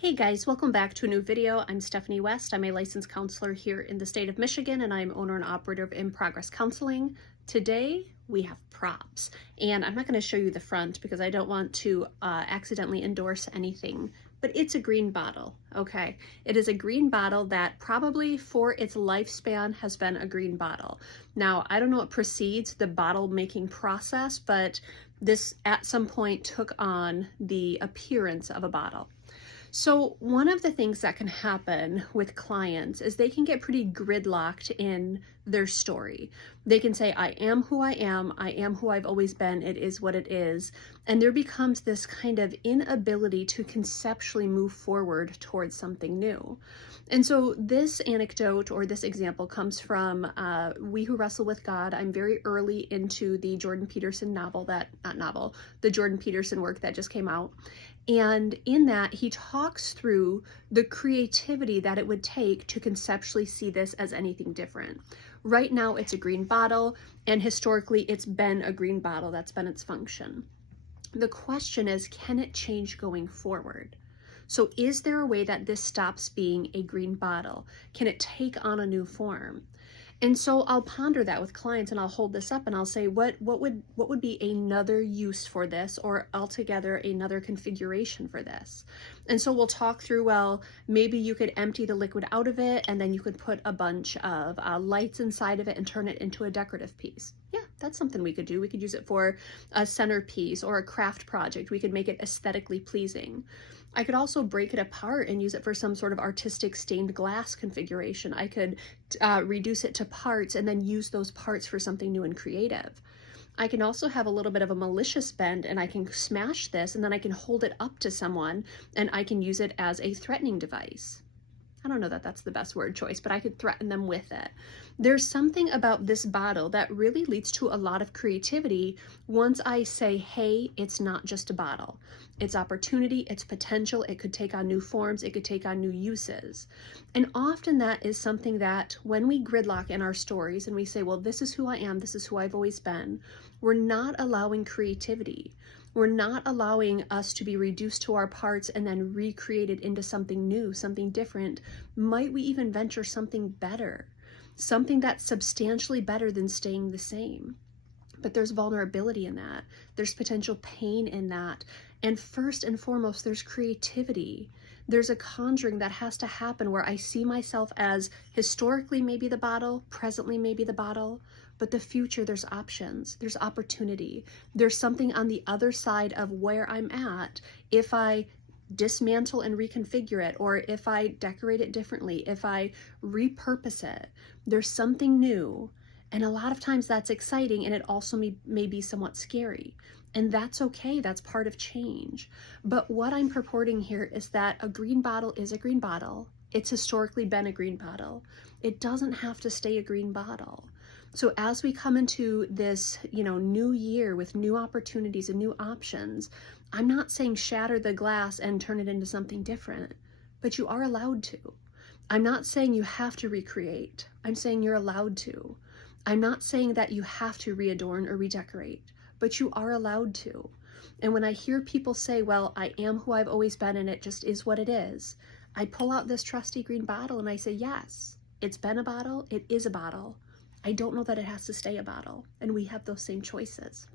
Hey guys, welcome back to a new video. I'm Stephanie West. I'm a licensed counselor here in the state of Michigan, and I'm owner and operator of In Progress Counseling. Today we have props, and I'm not going to show you the front because I don't want to accidentally endorse anything, but it's a green bottle, okay? It is a green bottle that probably for its lifespan has been a green bottle. Now, I don't know what precedes the bottle making process, but this at some point took on the appearance of a bottle. So one of the things that can happen with clients is they can get pretty gridlocked in their story. They can say, I am who I am who I've always been, it is what it is. And there becomes this kind of inability to conceptually move forward towards something new. And so this anecdote or this example comes from We Who Wrestle with God. I'm very early into the Jordan Peterson the Jordan Peterson work that just came out. And in that, he talks through the creativity that it would take to conceptually see this as anything different. Right now, it's a green bottle, and historically, it's been a green bottle. That's been its function. The question is, can it change going forward? So is there a way that this stops being a green bottle? Can it take on a new form? And so I'll ponder that with clients, and I'll hold this up and I'll say, what would be another use for this, or altogether another configuration for this? And so we'll talk through, well, maybe you could empty the liquid out of it and then you could put a bunch of lights inside of it and turn it into a decorative piece. Yeah, that's something we could do. We could use it for a centerpiece or a craft project. We could make it aesthetically pleasing. I could also break it apart and use it for some sort of artistic stained glass configuration. I could reduce it to parts and then use those parts for something new and creative. I can also have a little bit of a malicious bend, and I can smash this and then I can hold it up to someone and I can use it as a threatening device. I don't know that that's the best word choice, but I could threaten them with it. There's something about this bottle that really leads to a lot of creativity once I say, hey, it's not just a bottle. It's opportunity, it's potential, it could take on new forms, it could take on new uses. And often that is something that when we gridlock in our stories and we say, well, this is who I am, this is who I've always been, we're not allowing creativity. We're not allowing us to be reduced to our parts and then recreated into something new, something different. Might we even venture something better? Something that's substantially better than staying the same. But there's vulnerability in that. There's potential pain in that. And first and foremost, there's creativity. There's a conjuring that has to happen where I see myself as historically maybe the bottle, presently maybe the bottle, but the future, there's options, there's opportunity. There's something on the other side of where I'm at if I dismantle and reconfigure it, or if I decorate it differently, if I repurpose it. There's something new. And a lot of times that's exciting, and it also may be somewhat scary. And that's okay, that's part of change. But what I'm purporting here is that a green bottle is a green bottle. It's historically been a green bottle. It doesn't have to stay a green bottle. So as we come into this, new year with new opportunities and new options, I'm not saying shatter the glass and turn it into something different, but you are allowed to. I'm not saying you have to recreate. I'm saying you're allowed to. I'm not saying that you have to readorn or redecorate, but you are allowed to. And when I hear people say, well, I am who I've always been and it just is what it is, I pull out this trusty green bottle and I say, yes, it's been a bottle, it is a bottle. I don't know that it has to stay a bottle, and we have those same choices.